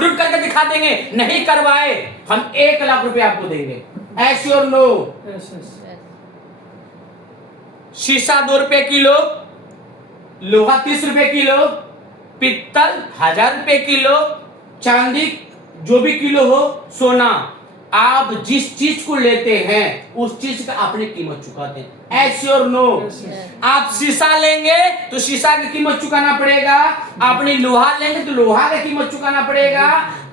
Prove करके दिखा देंगे, नहीं करवाए हम 1 लाख रुपए आपको देंगे। ऐसे और नो। शीशा 2 रुपए किलो, लोहा 30 रुपए किलो, पित्तल 1000 रुपए किलो, चांदी जो भी किलो हो, सोना, आप जिस चीज को लेते हैं उस चीज का अपनी कीमत चुकाते हैं। ऐसे और नो। आप शीशा लेंगे तो शीशा की कीमत चुकाना पड़ेगा, आपने लोहा लेंगे तो लोहा की कीमत चुकाना पड़ेगा,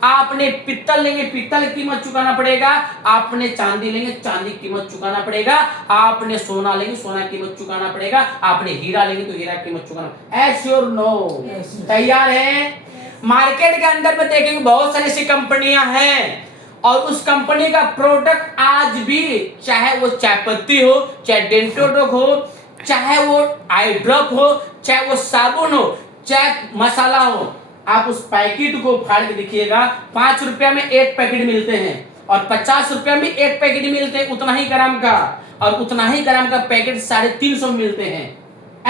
आपने पित्तल लेंगे पित्तल की कीमत चुकाना पड़ेगा, आपने चांदी लेंगे चांदी की कीमत चुकाना पड़ेगा, आपने सोना लेंगे सोना की कीमत चुकाना पड़ेगा, आपने हीरा लेंगे तो हीरा की कीमत चुकाना। ऐसे और नो। तैयार है? मार्केट के अंदर में देखेंगे बहुत सारी ऐसी कंपनियां हैं और उस कंपनी का प्रोडक्ट आज भी, चाहे वो चाय पत्ती हो, चाहे डेंटोडोक हो, चाहे वो आई ड्रॉप हो, चाहे वो साबुन हो, चाहे मसाला हो, आप उस पैकेट को फाड़ के देखिएगा, 5 रुपया में 1 पैकेट मिलते हैं और 50 रुपया में 1 पैकेट मिलते हैं उतना ही ग्राम का, और उतना ही ग्राम का पैकेट 350 मिलते हैं।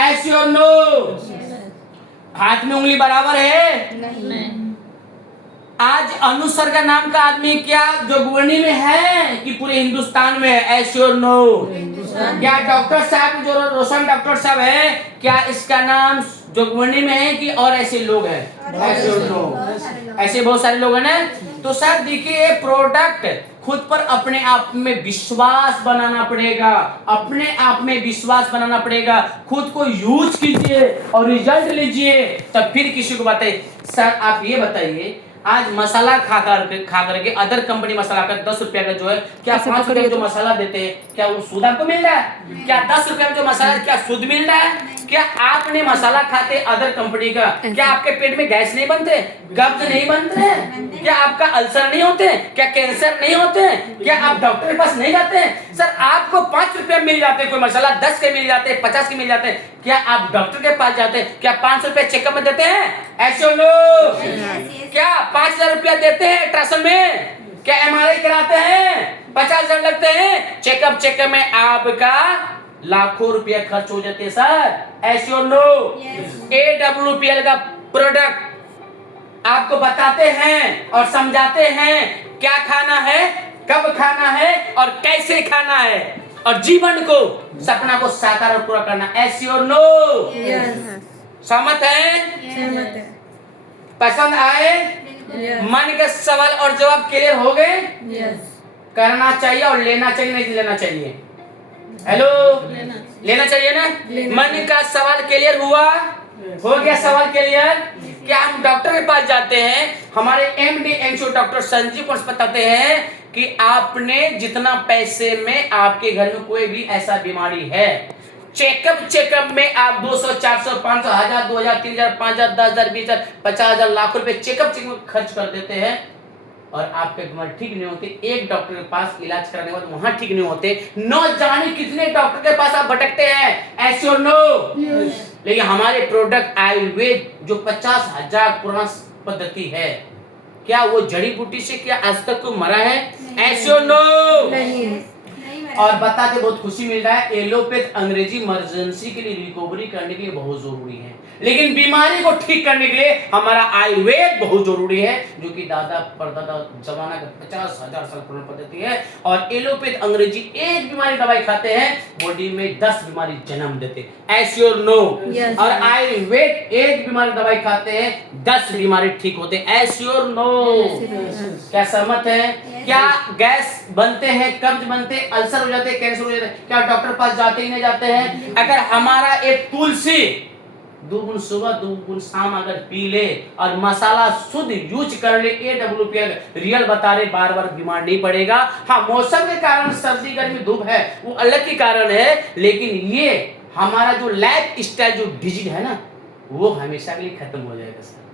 ऐसे और नो। हाथ में उंगली बराबर है? नहीं। आज अनुसर का नाम का आदमी क्या जोगबनी में है कि पूरे हिंदुस्तान में है? ऐसे और नो। क्या डॉक्टर साहब जो रोशन डॉक्टर साहब है, क्या इसका नाम जोगबनी में है कि और ऐसे लोग हैं? ऐसे और नो। ऐसे बहुत सारे लोग हैं ना। तो सर देखिए, प्रोडक्ट खुद पर अपने आप में विश्वास बनाना पड़ेगा, अपने आप में विश्वास बनाना पड़ेगा, खुद को यूज कीजिए और रिजल्ट लीजिए, तब फिर किसी को बताइए। सर आप ये बताइए, आज मसाला खा करके अदर कंपनी मसाला का 10 रुपया का जो है, क्या 5 रुपए जो मसाला देते हैं क्या वो शुद्ध आपको मिल रहा है? क्या 10 रुपया जो मसाला क्या शुद्ध मिल रहा है? क्या आपने मसाला खाते अदर कंपनी का, क्या आपके पेट में गैस नहीं बनते, कब्ज नहीं बनते, क्या आपका अल्सर नहीं होते, क्या कैंसर नहीं होते, क्या आप डॉक्टर के पास नहीं जाते हैं? सर आपको 5 रुपया मिल जाते हैं कोई मसाला, 10 के मिल जाते हैं, 50 के मिल जाते हैं, क्या आप डॉक्टर के पास जाते हैं? क्या 500 रुपया चेकअप में देते हैं? ऐसे लोग क्या 5000 रुपया देते हैं अल्ट्रासाउंड में? क्या एमआरआई कराते हैं? 50,000 लगते हैं चेकअप में, आपका लाखों रुपया खर्च हो जाते हैं सर। ऐसे और नो। AWPL का प्रोडक्ट आपको बताते हैं और समझाते हैं क्या खाना है, कब खाना है और कैसे खाना है, और जीवन को सपना को साकार और पूरा करना। ऐसे और नो। सहमत है? पसंद आए? मन के सवाल और जवाब क्लियर हो गए? करना चाहिए और लेना चाहिए, नहीं लेना चाहिए? हेलो, लेना चाहिए ना? मन का सवाल क्लियर हुआ? हो गया सवाल क्लियर? क्या हम डॉक्टर के पास जाते हैं, हमारे MD एनशो डॉक्टर संजीव को बताते हैं कि आपने जितना पैसे में आपके घर में कोई भी ऐसा बीमारी है, चेकअप में आप 200, 400, 500, 1000, 2000, 3000, 5000, 10,000, 20,000, 50,000, लाख रुपए चेकअप खर्च कर देते हैं और आपके बीमारी ठीक नहीं होती। एक डॉक्टर के पास इलाज कराने के बाद वहां ठीक नहीं होते, न जाने कितने डॉक्टर के पास आप भटकते हैं। ऐसे और नो। लेकिन हमारे प्रोडक्ट आयुर्वेद जो 50,000 पुराना पद्धति है, क्या वो जड़ी बूटी से क्या आज तक कोई मरा है? ऐसे और नो। और बताते बहुत खुशी मिल रहा है, एलोपैथ अंग्रेजी इमरजेंसी के लिए रिकवरी करने के लिए बहुत जरूरी है, लेकिन बीमारी को ठीक करने के लिए हमारा आयुर्वेद बहुत जरूरी है, जो कि दादा परदादा जमाना का 50,000 साल पुरानी पद्धति है। और एलोपैथ अंग्रेजी एक बीमारी दवाई खाते हैं, बॉडी में 10 बीमारी जन्म देते। ऐसे और नो। और आयुर्वेद एक बीमारी दवाई खाते हैं, 10 बीमारी ठीक होते। ऐसे और नो। क्या सहमत है? क्या गैस बनते हैं, कब्ज बनते हैं, अल्सर हो जाते हैं, कैंसर हो जाते हैं, क्या डॉक्टर पास जाते ही नहीं जाते हैं? अगर हमारा एक तुलसी 2 गुण सुबह 2 गुण शाम अगर पी ले और मसाला शुद्ध यूज कर ले, AWPL रियल बता रहे, बार बार बीमार नहीं पड़ेगा। हाँ, मौसम के कारण सर्दी गर्मी धूप है वो अलग के कारण है, लेकिन ये हमारा जो लाइफ स्टाइल जो डिजीज है ना, वो हमेशा के लिए खत्म हो जाएगा सर।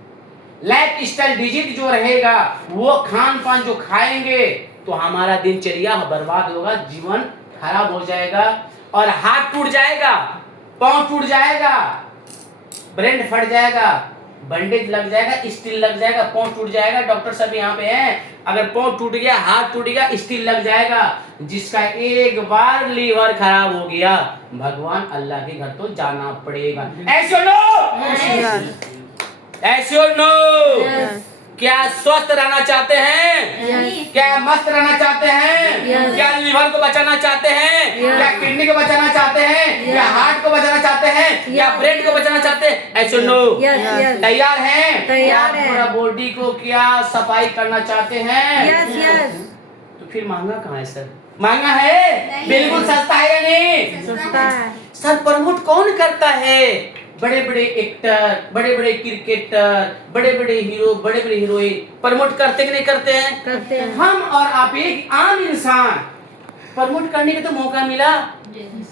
लाइफ स्टाइल डिजीज जो रहेगा, वो खान पान जो खाएंगे तो हमारा दिनचर्या बर्बाद होगा, जीवन खराब हो जाएगा, और हाथ टूट जाएगा, पांव टूट जाएगा, ब्रेन फट जाएगा, बैंडेज लग जाएगा, स्टील लग जाएगा, पांव टूट जाएगा। डॉक्टर सब यहाँ पे हैं, अगर पांव टूट गया, हाथ टूट गया, स्टील लग जाएगा, जिसका एक बार लीवर खराब हो गया, भगवान अल्लाह के घर तो जाना पड़ेगा। ऐसे लो, ऐसे नो। क्या स्वस्थ रहना चाहते हैं? Yes. क्या मस्त रहना चाहते हैं? Yes. क्या लिवर को बचाना चाहते हैं? Yes. क्या किडनी को बचाना चाहते हैं? Yes. या हार्ट को बचाना चाहते हैं? या Yes. ब्रेन को बचाना चाहते हैं? ऐसे नो। Yes, yes. तैयार हैं? तैयार आप हैं। पूरा बॉडी को क्या सफाई करना चाहते हैं? Yes, yes. तो फिर महंगा कहाँ है सर? महंगा है? नहीं। बिल्कुल सस्ता है या नहीं? सस्ता है। सर प्रमोट कौन करता है? बड़े बड़े एक्टर, बड़े बड़े क्रिकेटर, बड़े बड़े हीरो, बड़े बड़े हीरोइन प्रमोट करते कि नहीं करते हैं? करते हैं। हम और आप एक आम इंसान प्रमोट करने का तो मौका मिला,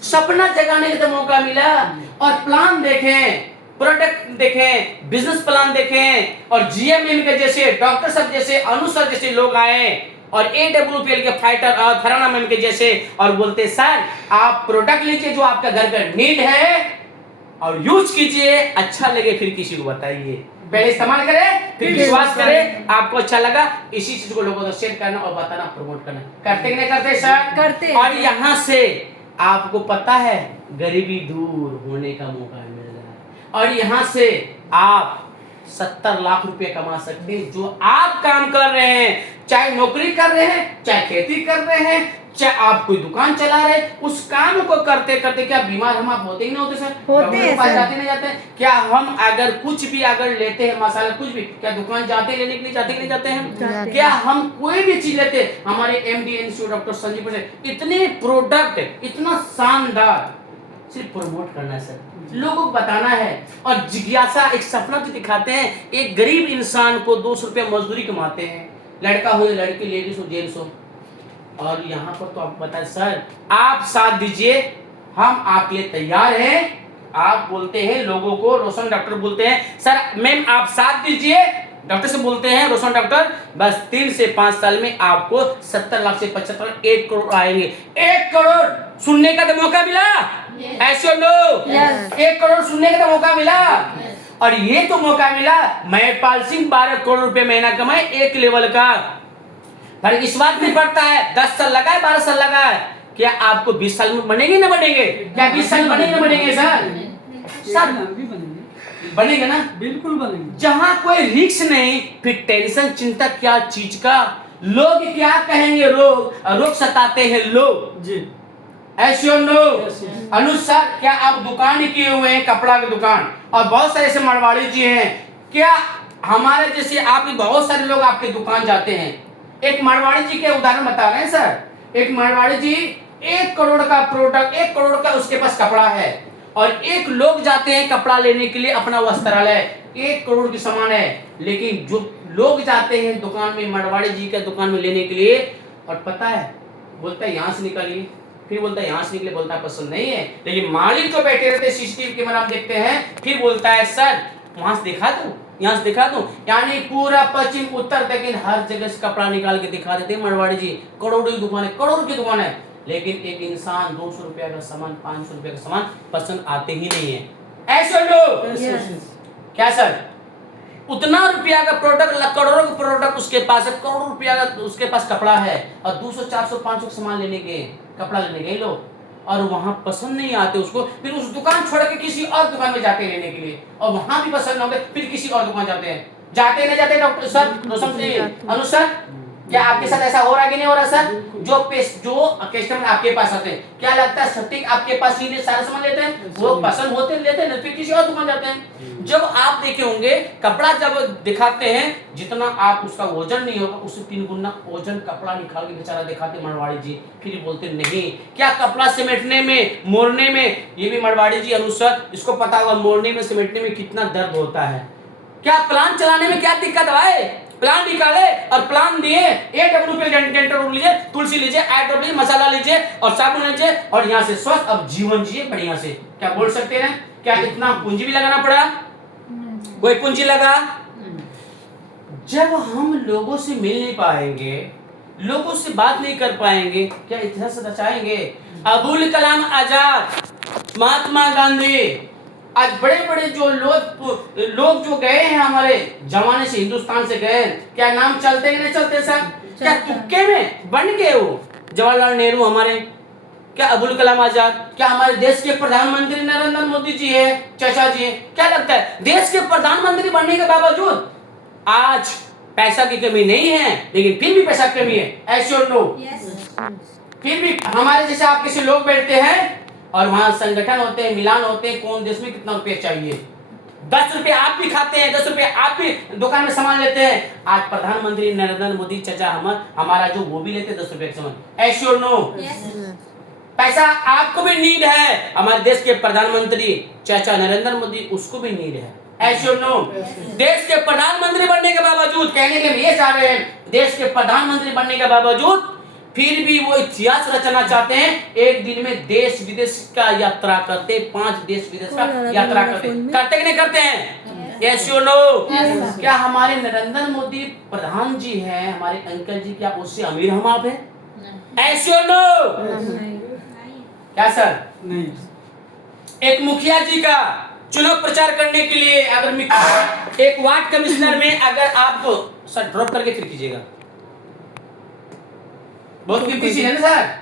सपना जगाने का तो मौका मिला, और प्लान देखें, प्रोडक्ट देखें, बिजनेस प्लान देखें, और जीएमएम के जैसे डॉक्टर साहब जैसे अनु सर जैसे लोग आए, और AWPL के फाइटर और फराना मैम के जैसे, और बोलते सर आप प्रोडक्ट लीजिए जो आपका घर का नीड है और यूज कीजिए, अच्छा लगे फिर किसी को बताइए, पहले इस्तेमाल करें फिर विश्वास करें, आपको अच्छा लगा इसी चीज को लोगों को शेयर करना और बताना, प्रमोट करना। करते कि नहीं करते सर? करते हैं। और यहाँ से आपको पता है गरीबी दूर होने का मौका मिल रहा है, और यहाँ से आप 70 लाख रुपए कमा सकते हैं जो आप काम कर रहे हैं, चाहे नौकरी कर रहे हैं, चाहे खेती कर रहे हैं, चाहे आप कोई दुकान चला रहे हैं, उस काम को करते करते क्या बीमार हम आप होते ही नहीं होते सर? होते डॉक्टर हैं के पास सर। जाते नहीं जाते? क्या हम अगर कुछ भी अगर लेते हैं मसाला कुछ भी, क्या दुकान जाते लेने के लिए जाते कि नहीं जाते हैं? जाते। क्या हम कोई भी चीज लेते हैं, हमारे MD institute doctor Sanjeev Patel इतने प्रोडक्ट इतना शानदार, सिर्फ प्रमोट करना है सर, लोगों को बताना है, और जिज्ञासा एक सपना तो दिखाते हैं। एक गरीब इंसान को 200 रुपया मजदूरी कमाते हैं, लड़का हो या लड़की, लेडीज हो जेंट्स हो, और यहाँ पर तो आप बताएं सर आप साथ दीजिए, हम आपके लिए तैयार हैं। आप बोलते हैं लोगों को, रोशन डॉक्टर बोलते हैं सर मैम आप साथ दीजिए, डॉक्टर से बोलते हैं रोशन डॉक्टर बस 3 से 5 साल में आपको 70 लाख से 75 लाख 1 करोड़ आएंगे। 1 करोड़ सुनने का तो मौका मिला? ऐसे नो? Yes. 1 करोड़ सुनने का तो मौका मिला, और ये तो मौका मिला महपाल सिंह 12 करोड़ रुपए महीना कमाए एक लेवल का। पर इस बात नहीं पड़ता है 10 साल लगा है 12 साल लगा है, क्या आपको 20 साल में बनेंगे ना बनेंगे? क्या 20 साल बनेंगे ना बनेंगे सर? सर भी बनेंगे, बनेंगे ना? बिल्कुल बनेंगे। जहां कोई रिक्स नहीं, फिर टेंशन चिंता क्या चीज का? लोग क्या कहेंगे? रोग सताते हैं लोग। जी ऐसे नो? Yes, yes. अनुसार क्या आप दुकान किए हुए हैं, कपड़ा की दुकान, और बहुत सारे ऐसे मारवाड़ी जी हैं, क्या हमारे जैसे आप बहुत सारे लोग आपके दुकान जाते हैं? एक मारवाड़ी जी के उदाहरण बता रहे हैं सर। एक मारवाड़ी जी 1 करोड़ का प्रोडक्ट, 1 करोड़ का उसके पास कपड़ा है, और एक लोग जाते हैं कपड़ा लेने के लिए अपना वस्त्रालय, 1 करोड़ की सामान है, लेकिन जो लोग जाते हैं दुकान में, मारवाड़ी जी के दुकान में लेने के लिए, और पता है बोलता है यहाँ से निकालिए, फिर बोलता है यहाँ से निकले, बोलता है पसंद नहीं है, लेकिन मालिक जो बैठे रहते हैं CCTV कैमरा हम देखते हैं, फिर बोलता है सर वहां से दिखा दो, यहाँ से दिखा दो, यानी पूरा पश्चिम उत्तर दक्षिण हर जगह से कपड़ा निकाल के दिखा देते हैं मारवाड़ी जी। करोड़ों की दुकान है, करोड़ की दुकान है, लेकिन एक इंसान 200 रुपया का सामान, 500 रुपया का सामान पसंद आते ही नहीं है। ऐसे लोग Yes, yes, yes. क्या सर? उतना रुपया का प्रोडक्ट, करोड़ों का प्रोडक्ट उसके पास है, करोड़ों रुपया का उसके पास कपड़ा है, और 200 400 500 सामान लेने गए, कपड़ा लेने गए लोग, और वहां पसंद नहीं आते उसको, फिर उस दुकान छोड़ के किसी और दुकान में जाते लेने के लिए, और वहां भी पसंद ना होते फिर किसी और दुकान जाते हैं। जाते नहीं जाते डॉक्टर सर, रोशन जी, अनु सर, क्या आपके साथ ऐसा हो रहा है कि नहीं हो रहा सर? जो कस्टमर आपके पास आते हैं, क्या लगता है सटीक आपके पास ही सारा सामान लेते हैं? वो पसंद होते लेते हैं, फिर किसी और दुकान जाते हैं। जब आप देखे होंगे कपड़ा जब दिखाते हैं, जितना आप उसका वजन नहीं होगा उससे 3 गुना वजन कपड़ा निकाल के बेचारा दिखाते मरवाड़ी जी, फिर बोलते नहीं, क्या कपड़ा समेटने में, मोड़ने में, ये भी मरवाड़ी जी अनुसार इसको पता होगा मोड़ने में समेटने में कितना दर्द होता है। क्या प्लान चलाने में क्या दिक्कत आए? प्लान निकाले और प्लान दिए, AWPL डेंटल लीजिए, तुलसी लीजिए, AWPL मसाला लीजिए और साबुन लीजिए, और यहाँ से स्वस्थ अब जीवन जिए बढ़िया से। क्या बोल सकते हैं? क्या इतना पूंजी भी लगाना पड़ा? कोई पूंजी लगा? जब हम लोगों से मिल नहीं पाएंगे, लोगों से बात नहीं कर पाएंगे, क्या इतिहास रचाएंगे? अबुल कलाम आजाद, महात्मा गांधी, आज बड़े बड़े जो लोग जो गए हैं हमारे जमाने से, हिंदुस्तान से गए, क्या नाम चलते कि नहीं चलते सर? क्या तुक्के में बन गए वो? जवाहरलाल नेहरू हमारे, क्या अबुल कलाम आजाद, क्या हमारे देश के प्रधानमंत्री नरेंद्र मोदी जी है, चाचा जी है? क्या लगता है देश के प्रधानमंत्री बनने के बावजूद आज पैसा की कमी नहीं है, लेकिन फिर भी पैसा की कमी है, ऐसे और नो। फिर भी हमारे जैसे आप किसी लोग बैठते हैं और वहां संगठन होते हैं, मिलान होते हैं, कौन देश में कितना रुपया चाहिए, 10 रुपए आप भी खाते हैं, 10 रुपए आप भी दुकान में सामान लेते हैं। आज प्रधानमंत्री नरेंद्र मोदी चाचा हमारा जो वो भी लेते हैं 10 रुपए का सामान, ऐसे और नो। पैसा आपको भी नीड है, हमारे देश के प्रधानमंत्री चाचा नरेंद्र मोदी उसको भी नीड है, ऐसे और नो। देश के प्रधानमंत्री बनने के बावजूद, कहने के लिए चाह रहे हैं, देश के प्रधानमंत्री बनने के बावजूद फिर भी वो इतिहास रचना चाहते हैं, एक दिन में देश विदेश का यात्रा करते, 5 देश विदेश का यात्रा करते कि नहीं करते हैं, यस और नो। क्या हमारे नरेंद्र मोदी प्रधान जी हैं, हमारे अंकल जी, क्या उससे अमीर हम आप हैं, ऐसे और नो, क्या सर? नहीं। एक मुखिया जी का चुनाव प्रचार करने के लिए अगर एक वार्ड कमिश्नर में अगर आपको सर ड्रॉप करके फिर कीजिएगा, बहुत कीमती चीज है ना सर।